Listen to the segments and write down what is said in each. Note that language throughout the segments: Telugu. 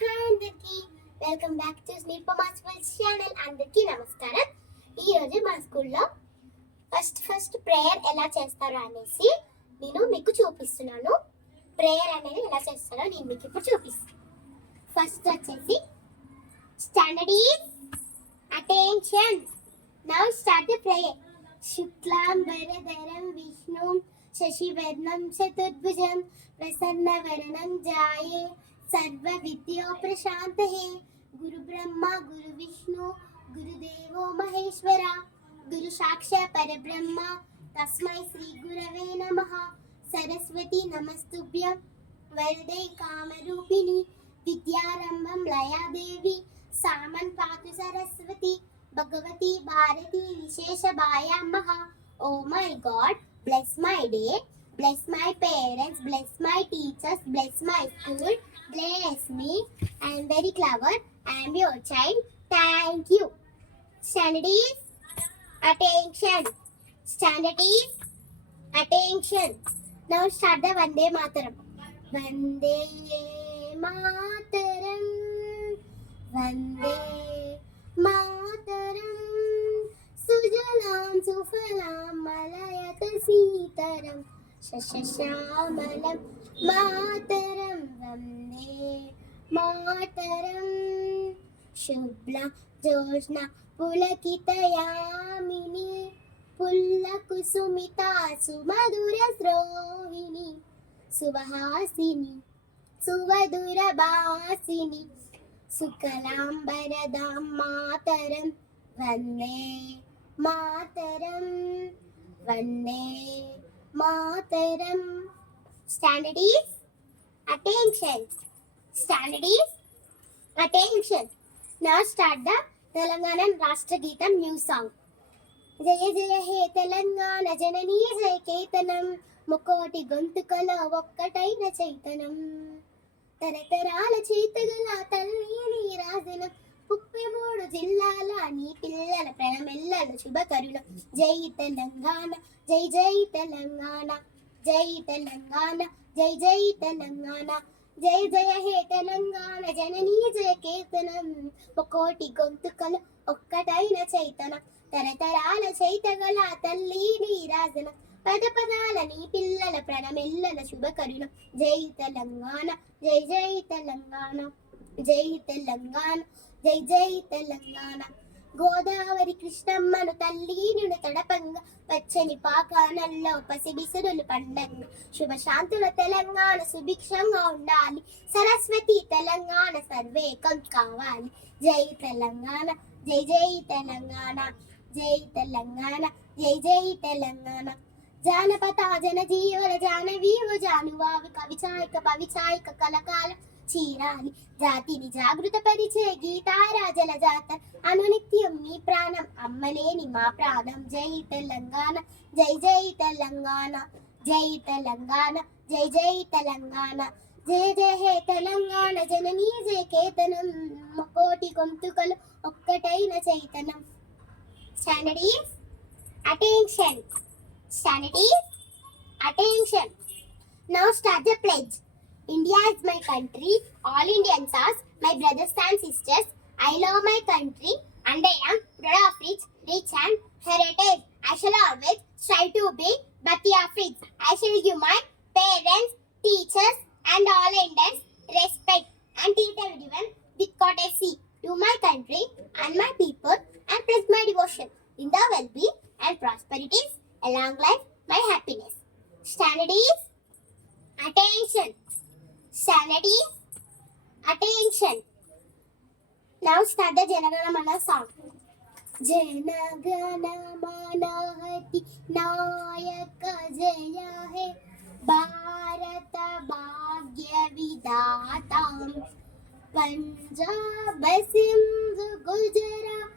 హాయ్ అందరికి, welcome back to snip masters channel. అందరికీ నమస్కారం. ఈ రోజు మా స్కూల్లో ఫస్ట్ ప్రేయర్ ఎలా చేస్తారో అనేసి నేను మీకు చూపిస్తున్నాను. ప్రేయర్ అనేది ఎలా చేస్తారో నేను మీకు ఇప్పుడు చూపిస్తాను. ఫస్ట్ వచ్చేసి standard is attention. Now start the prayer. శుక్లాంబరధరం విష్ణు శశివర్ణం చతుర్భుజం ప్రసన్నవరణం ధ్యాయే सर्व विद्या प्रशांत है. गुरु ब्रह्मा गुरु विष्णु गुरुदेवो महेश्वरा गुरु साक्षात् परब्रह्म तस्मै श्री गुरवे नमः. सरस्वती नमस्तुभ्यं वरदे कामरूपिणी विद्यारंभं लया देवी सामं पातु Saraswati Bhagwati Bharti विशेषभायामः. Oh my God, bless my day, bless my parents, bless my teachers, bless my school, bless me. I am very clever. I am your child. Thank you. Standard is attention. Standard is attention. Now start the Vande Mataram. Vande Mataram. Vande Mataram. Sujalam Sufalam Malayat Sitaram. Shashashamalam Mataram. Vande Mataram. Shubla Josna Pulakitayamini Pullakusumita Sumadura Srohini Suvahasini Suvadurabhasini Sukalambaradam Mataram. Vande Mataram. Vande Mataram. Standard is attention. Standard is attention. Now start the Telangana Rashtra Geetam new song. Jaya Jaya He Telangana Janani Jai Ketanam Mukoti Gontukala Vokkataina Chaitanam తరతరాల చేతగల తల్లి నీ రాజనం 33 జిల్లాల నీ పిల్లల ప్రణమెల్లల శుభకరుణం. జై తెలంగాణ జై జై తెలంగాణ జై తెలంగాణ జై జై తెలంగాణ జయ జయ హే తెలంగాణ జననీ జయ కేతనం ఒక్కోటి గొంతుకలు ఒక్కటైన చైతనం తరతరాల చైతగల తల్లి నీ రాజనం పద పదాల నీ పిల్లల ప్రణమెల్లల శుభకరుణం. జై తెలంగాణ జై జై తెలంగాణ జై తెలంగాణ జై జై తెలంగాణ. గోదావరి కృష్ణమ్మను తల్లినుడు తడపంగా పచ్చని పాకానల్లో పసిబిసురులు పండంగా శుభశాంతుల తెలంగాణ సుభిక్షంగా ఉండాలి. సరస్వతి తెలంగాణ సర్వేకం కావాలి. జై తెలంగాణ జై జై తెలంగాణ జై తెలంగాణ జై జై తెలంగాణ. జానపద జనజీవన జానవీవు జానువావి కవిచాయిక పవిచాయిక కలకాల చీరాలి. జాతిని జాగృత పరిచే గీతారాజల జాత అనునిత్యం నీ ప్రాణం అమ్మలేని మా ప్రాణం. జై తెలంగాణ జై జై తెలంగాణ జై తెలంగాణ జై జై తెలంగాణ జయ జయ హే తెలంగాణ జననీ జయ కేతనం కోటి గొంతుకలు ఒక్కటైన చైతనం. Standard is attention. Standard is attention. Now start the pledge. India is my country. All Indians are my brothers and sisters. I love my country and I am proud of its rich and heritage. I shall always strive to be Bhakti of it. I shall give my parents, teachers and all Indians respect and treat everyone with courtesy to my country and my people and pledge my devotion in the well-being and prosperities a long life, my happiness. Standard is attention. Standard is attention. Now start the Janagana Mana song. Janagana Mana Hati Nayaka Jaya He Bharata Bhagya Vidatam Punjab Sindhu Gujarat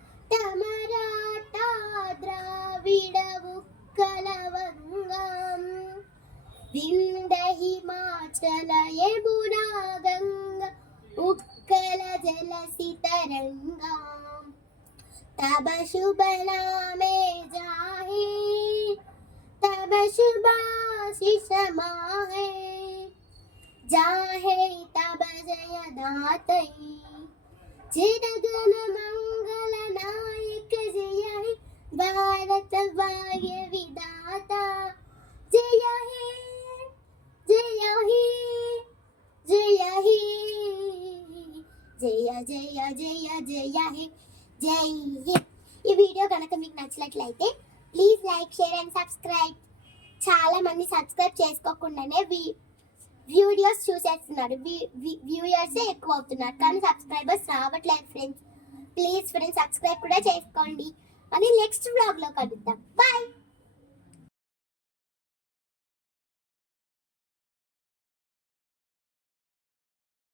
Maratha Dravida కలవంగం వింద Himachal Yamuna Ganga Utkala jealousy తరంగం తబ శుభ నామే జాహే తబ శుభాశిష మాహే जाहे तब जय दातै जनगण मंगल नायक जय हे भारत भाग्य विधाता जय हे जय हे जय हे జయ జయ జయ జయ హే జై హే. ఈ వీడియో కనుక మీకు నచ్చినట్లయితే please like share and subscribe. చాలా మంది సబ్స్క్రైబ్ చేసుకోకుండానే వీడియోస్ చూసేస్తున్నారు, వ్యూయర్సే ఎక్కువ అవుతున్నారు కానీ సబ్స్క్రైబర్స్ రావట్లేదు ఫ్రెండ్స్. ప్లీజ్ ఫ్రెండ్స్ సబ్స్క్రైబ్ కూడా చేసుకోండి. మరి నెక్స్ట్ వ్లాగ్లో కలుద్దాం. బాయ్.